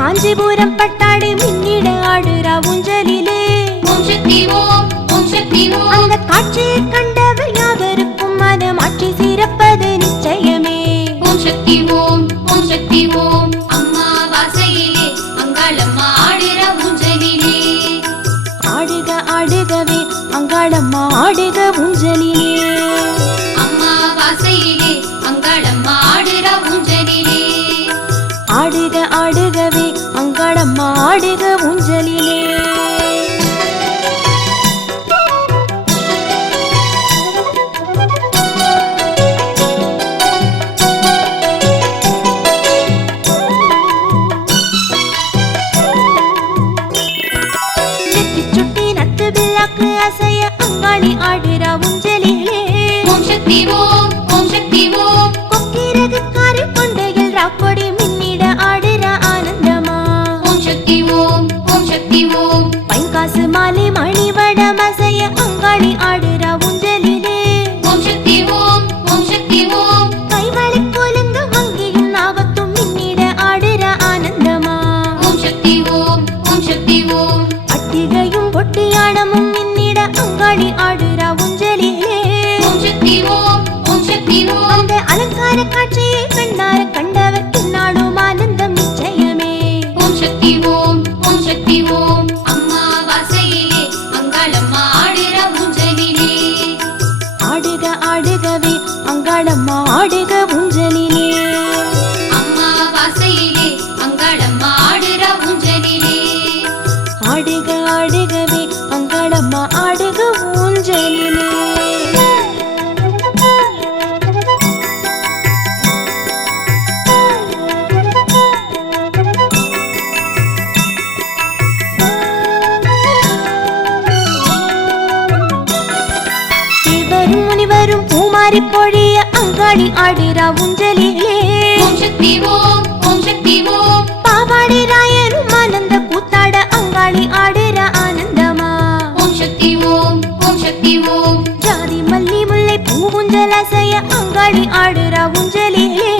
காஞ்சிபுரம் பட்டாடு மின்னிட ஆடுறா ஊஞ்சலிலே. ஓம் சக்தி ஓம், ஓம் சக்தி ஓம். அந்த காட்சியை கண்டவர் யாவருக்கும் அதை மாற்றி சிறப்பது நிச்சயமே. ஓம் சக்தி ஓம், ஓம் சக்தி ஓம். அம்மா வாசையிலே அங்காளம்மா ஆடுற ஊஞ்சலிலே. ஆடுக ஆடுகவே அங்காளம்மா ஆடுக ஊஞ்சலிலே. அம்மா வாசையிலே அங்காளம்மா ஆடுற ஊஞ்சலிலே. ஆடுக ஆடுகவே அங்காளம்மா ஆடுக ஊஞ்சலிலே. அசைய அங்காளி ஆடுறா ஊஞ்சலிலே. ஓம் சக்தி ஓம், ஓம் சக்தி ஓம். கொக்கிரகு காரி கொண்டையில் ராக்கொடி மின்னிட ஆடுறா ஆனந்தமா. ஓம் சக்தி ஓம், ஓம் சக்தி ஓம். பைங்காசு மாலை மணிவடம் அசைய அங்காளி ஆடுறா ஊஞ்சலிலே. ஓம் சக்தி ஓம், ஓம் சக்தி ஓம். கைவளை கோலுங்க வங்கியும் நாகத்தும் மின்னிட ஆடுறா ஆனந்தமா. ஓம் சக்தி ஓம், ஓம் சக்தி ஓம். அட்டிகையும் பொட்டியாடமும் அங்காளி ஆடுறா ஊஞ்சலிலே. ஓம் சக்தி ஓம், ஓம் சக்தி ஓம். அந்த அலங்கார காட்சியை கண்டவர் பின்னாடும் ஆனந்தம் நிச்சயமே. ஓம் சக்தி ஓம், ஓம் சக்தி ஓம். அம்மா வாசையிலே அங்காளம்மா ஆடுற ஊஞ்சலிலே. ஆடுக ஆடுகவே அங்காளம்மா ஆடுக ஊஞ்சலிலே. அம்மா வாசையிலே அங்காளம்மா ஆடுற ஊஞ்சலிலே. ஆடுக ஆடுகவே அங்காளம்மா ஆடுக ஊஞ்சலிலே. தேவரும் முனிவரும் பூமாரி பொழிய அங்காளி ஆடுறா ஊஞ்சலிலே. ஓம் சக்தி ஓம், ஓம் சக்தி ஓம். பாவாடி ராயனும் ஆனந்த கூத்தாட அங்காளி ஆடுறா ஆனந்தமா. ஓம் சக்தி ஓம், ஓம் சக்தி ஓம். ஜாதி மல்லி முல்லை பூவுஞ்சல் அசைய அங்காளி ஆடுறா ஊஞ்சலிலே.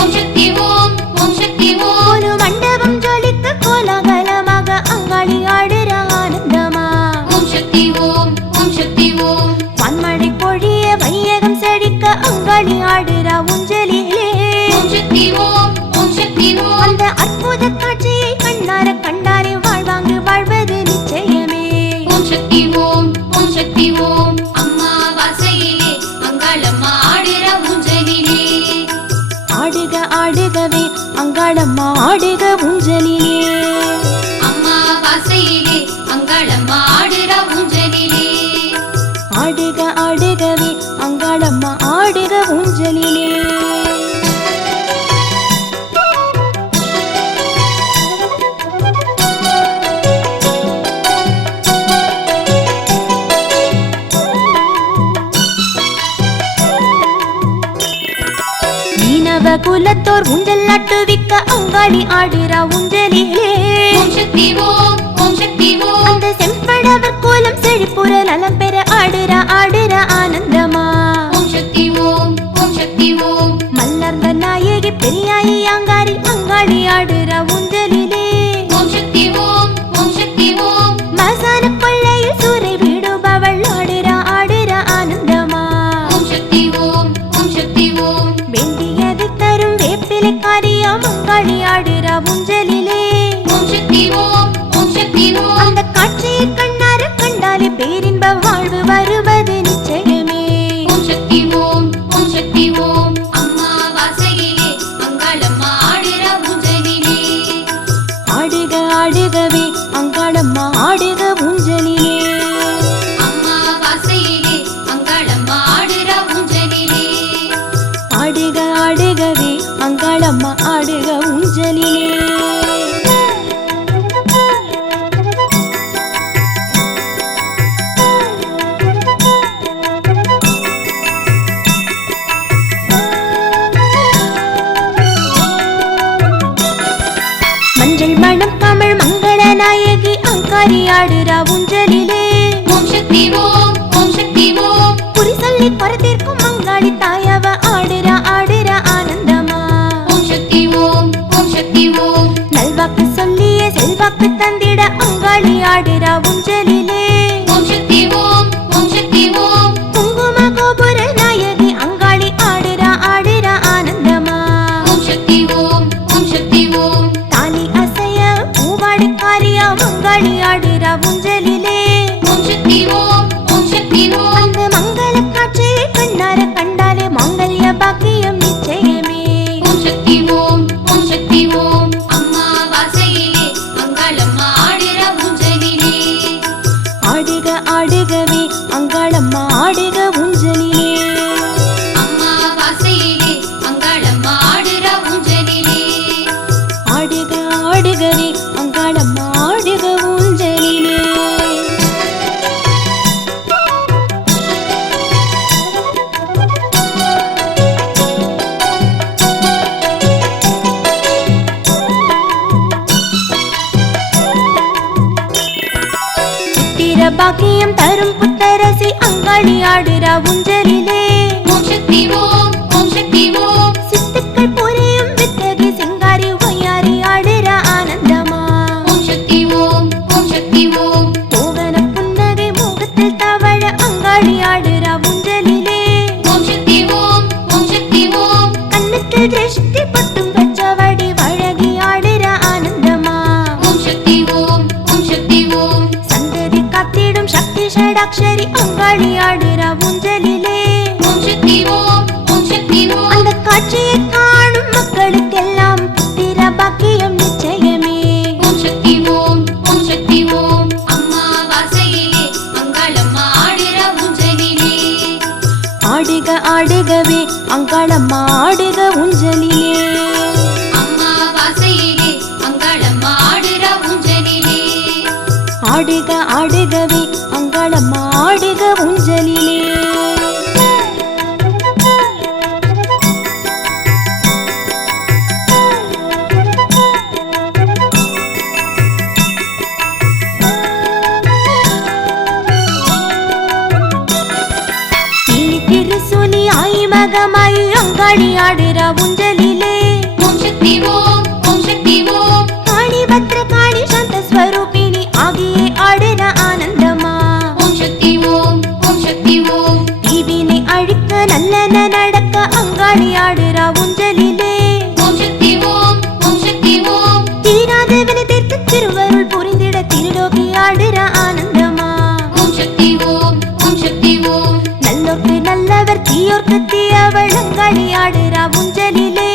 ஓம் சக்தி ஓம், ஓம் சக்தி ஓம். ஒரு மண்டபம் ஜொலிக்க கோலாகலமாக அங்காளி ஆடுறா ஆனந்தமா. ஓம் சக்தி ஓம், ஓம் சக்தி ஓம். வான்மழை பொழிய வையகம் செழிக்க அங்காளி ஆடுறா ஊஞ்சலிலே. ஓம் சக்தி ஓம், ஓம் சக்தி ஓம். அந்த அற்புத காட்சியை கண்டாரே வாழ்வாங்கு வாழ்வது நிச்சயமே. ஓம் சக்தி ஓம், ஓம் சக்தி ஓம். அம்மா வாசையிலே அங்காளம்மா ஆடுற ஊஞ்சலிலே. ஆடுக ஆடுகவே அங்காளம்மா ஆடுக ஊஞ்சலிலே. அம்மா வாசையிலே அங்காளம்மா ஆடுற ஊஞ்சலிலே. ஆடுக ஆடுகவே அங்காளம்மா ஆடுக ஊஞ்சலிலே. மீனவ குலத்தோர் ஊஞ்சல் நட்டுவிக்க அங்காளி ஆடுறா ஊஞ்சலிலே. ஓம் சக்தி ஓம், ஓம் சக்தி ஓம். அந்த செம்படவர் கோலம் செழிப்புற நலம் பெற ஆடுறா ஆனந்தமா. ஓம் சக்தி ஓம், ஓம் சக்தி ஓம். மல்லர்ந்த நாயகி பெரியாயி அங்காரி அங்காளி ஆடுறா ஊஞ்சலிலே. ஓம் சக்தி ஓம், ஓம் சக்தி ஓம். மசான கொள்ளையில் சூறை விடுபவள் ஆடுறா ஆனந்தமா. ஓம் சக்தி ஓம், ஓம் சக்தி ஓம். வேண்டியது தரும் வேப்பிலை காரியம் அங்காளி ஆடுறா ஊஞ்சலிலே. ஓம் சக்தி ஓம், ஓம் சக்தி ஓம். அந்த காட்சியை கண்டாலே பேரின்ப வாழ்வு வருவது நிச்சயமே. ஓம் சக்தி ஓம், ஓம் சக்தி ஓம். அம்மா வாசையிலே அங்காளம்மா ஆடுற ஊஞ்சலிலே. ஆடுக ஆடுகவே அங்காளம்மா ஆடுக ஊஞ்சலிலே. அம்மா வாசையிலே அங்காளம்மா ஆடுற ஊஞ்சலிலே. ஆடுக ஆடுகவே அங்காளம்மா ஆடுக ஊஞ்சலிலே. மஞ்சள் மணம் தமிழ் மங்கள நாயகி அங்காரி ஆடுறா ஊஞ்சலிலே. ஓம் சக்தி ஓம், ஓம் சக்தி ஓம். குறி சொல்லி பரத்திற்கும் அங்காளி தாயவ ஆடுறா ஆனந்தமா. ஓம் சக்தி ஓம், ஓம் சக்தி ஓம். நல்வாக்கு சொல்ல பாக்கியம் தரும் புத்தரசி அங்காளி ஆடுறா ஊஞ்சலிலே. ஓம் சக்தி ஓம் ஓம் சக்தி ஓம் சித்துக்கள் புரியும் வித்தகி சிங்காரி ஒய்யாரி ஆடுறா ஆனந்தமா. ஓம் சக்தி ஓம் ஓம் சக்தி ஓம் மோகன புன்னகை மோகத்தில் தவழ அங்காளி ஆடுறா ஊஞ்சலிலே. ஓம் சக்தி ஓம் ஓம் சக்தி ஓம் கண்ணத்தில் திருஷ்டி பட்டும் பச்சவடி வழகி ஆடுறா ஆனந்தமா. ஓம் சக்தி ஓம் ஓம் சக்தி ஓம் சந்ததி காத்திடும் சக்தி ஷடாக்ஷரி அங்காளி ஆடுறா ஊஞ்சலிலே. ஓம் சக்தி ஓம் ஓம் சக்தி ஓம் அந்த காட்சியை காணும் மக்களுக்கெல்லாம் புத்திர பாக்கியம் நிச்சயமே. ஓம் சக்தி ஓம் ஓம் சக்தி ஓம் அம்மா வாசையிலே அங்காளம்மா ஆடுற ஊஞ்சலிலே. ஆடுக ஆடுகவே அங்காளம்மா ஆடுக ஊஞ்சலிலே. அம்மா வாசையிலே அங்காளம்மா ஆடுற ஊஞ்சலிலே. ஆடுக ஆடுகவே அங்காளம்மா ஆடுக ஊஞ்சலிலே. தீனி திருசூலி ஆயி மகமாயி அங்காளி ஆடுறா ஊஞ்சலிலே. ஓம் சக்தி ஓம் ஓம் சக்தி ஓம் காளி பத்ர காளி சாந்த ஸ்வரூபிணி ஆகியே ஆடுறா ஆனந்தமா. ஓம் சக்தி ஓம் ஓம் சக்தி ஓம் தீவினை அழிக்க நல்லன நடக்க அங்காளி ஆடுறா ஊஞ்சலிலே. ஓம் சக்தி ஓம் ஓம் சக்தி ஓம் தீராதவனை தீர்த்து திருவருள் புரிந்திட திருலோகி ஆடுறா ஆனந்தமா. ஓம் சக்தி ஓம் ஓம் சக்தி ஓம் நல்லோர்க்கு நல்லவர் தீயோர்க்கு தீயவள் அங்காளி ஆடுறா ஊஞ்சலிலே.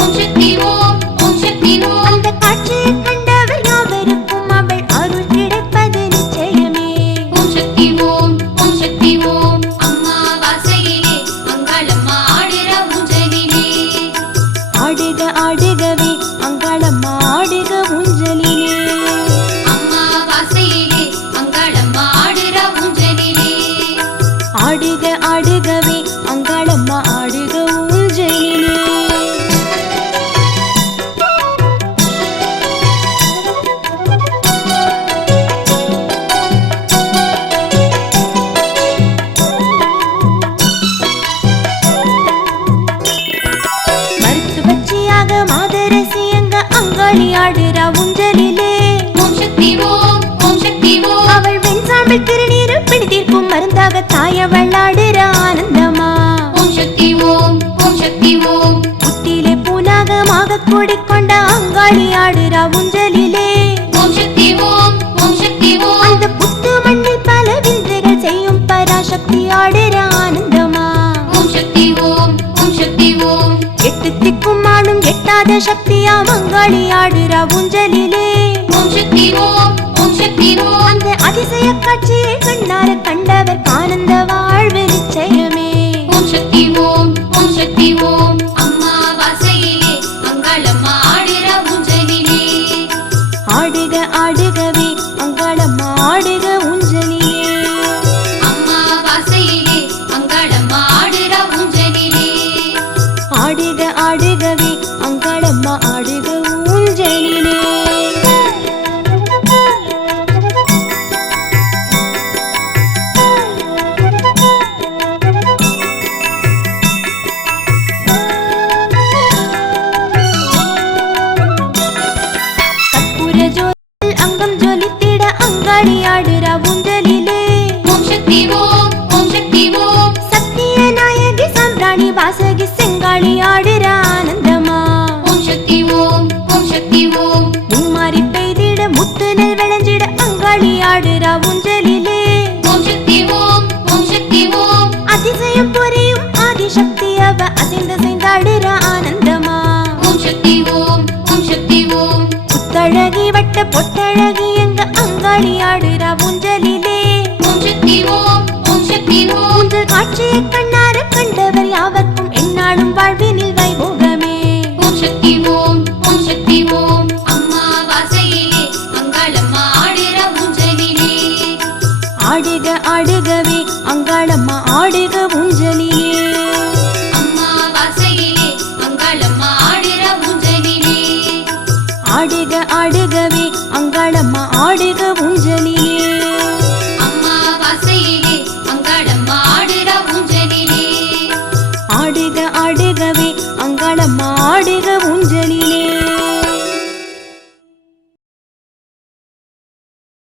ஓம் சக்தி ஓம் ஓம் சக்தி ஓம் அந்த காட்சியை கண்டவர் யாவருக்கும் அவள் அருள் கிடைப்பது நிச்சயமே. ஓம் சக்தி ஓம் ஓம் சக்தி ஓம் அம்மா வாசையிலே அங்காளம்மா ஆடுற ஊஞ்சலிலே. ஆடுக ஆடுகவே அங்காளம்மா ஆடுக ஊஞ்சலிலே. அம்மா வாசையிலே அங்காளம்மா ஆடுற ஊஞ்சலிலே. ஆடுக ஆடுகவே அங்காளம்மா ஆடுக ஊஞ்சலிலே. மருத்துவச்சியாக மாதரசி எங்க அங்காளி ஆடுறா ஊஞ்சலிலே. ஓம் சக்தி ஓம் ஓம் சக்தி ஓம் அவள் வெண்சாம்பிள் திருநீரு பிடித்திருக்கும் மருந்தாக தாயவள் ஆடுறா ஆனந்தமா. ஓம் சக்தி ஓம் ஓம் சக்தி ஓம் புத்திலே பூனாகமாக கூடிக்கொண்ட அங்காளி ஆடுறா ஊஞ்சலிலே. ஓம் சக்தி ஓம் ஓம் சக்தி ஓம் அந்த புத்து மண்ணில் பல விந்தைகள் செய்யும் பராசக்தி ஆடுறா ஆனந்தமா. ஓம் சக்தி ஓம் ஓம் சக்தி ஓம் எட்டு திக்கும் ஆளும் எட்டாத சக்தியாம் அங்காளி ஆடுறா ஊஞ்சலிலே. ஓம் சக்தி ஓம் ஓம் சக்தி ஓம் அந்த அதிசய காட்சியை கண்ணார கண்டவர் ஆனந்த வாழ்வு நிச்சயமே. ஓம் சக்தி ஓம் ஓம் சக்தி ஓம் அம்மா வாசையிலே அங்காளம்மா ஆடுற ஊஞ்சலிலே. ஆடுக ஆடுகவே அங்காளம்மா ஆடுக ஊஞ்சலிலே. அம்மா வாசையிலே அங்காளம்மா ஆடுற ஊஞ்சலிலே. ஆடுக ஆடுகவே அங்காளம்மா ஆடுக ஊஞ்சலிலே. கற்பூர ஜோதியில் அங்கம் ஜொலித்திட அங்காளி ஆடுறா ஊஞ்சலிலே. ஓம் சக்தி ஓம் ஓம் சக்தி ஓம் சத்திய நாயகி சாம்பிராணி வாசகி செங்காளி ஆடுறா ஆனந்தமா. ஓம் சக்தி ஓம் ஓம் சக்தி ஓம் மும்மாரி பெய்திட முத்து நெல் விளைஞ்சிட அங்காளி ஆடுறா ஊஞ்சலிலே. ஓம் சக்தி ஓம் ஓம் சக்தி ஓம் அதிசயம் புரியும் ஆதிசக்தி அவ அசைந்து செய்தாடுறா ஆனந்தமா. ஓம் சக்தி ஓம் ஓம் சக்தி ஓம் புத்தழகி வட்ட பொட்டழகி எங்க அங்காளி ஆடுறா ஊஞ்சலிலே. ஓம் சக்தி ஓம் ஓம் சக்தி ஓம் ஊஞ்சல் காட்சியை கண்ணார கண்டவர் யாவர்க்கும் எந்நாளும் வாழ்வினில் வைபோகமே. ஓம் சக்தி ஓம் ஓம் சக்தி ஓம் அம்மா வாசையிலே அங்காளம்மா ஆடுற ஊஞ்சலிலே. ஆடுக ஆடுகவே அங்காளம்மா ஆடுக ஊஞ்சலிலே. அம்மா வாசையிலே அங்காளம்மா ஆடுக ஊஞ்சலிலே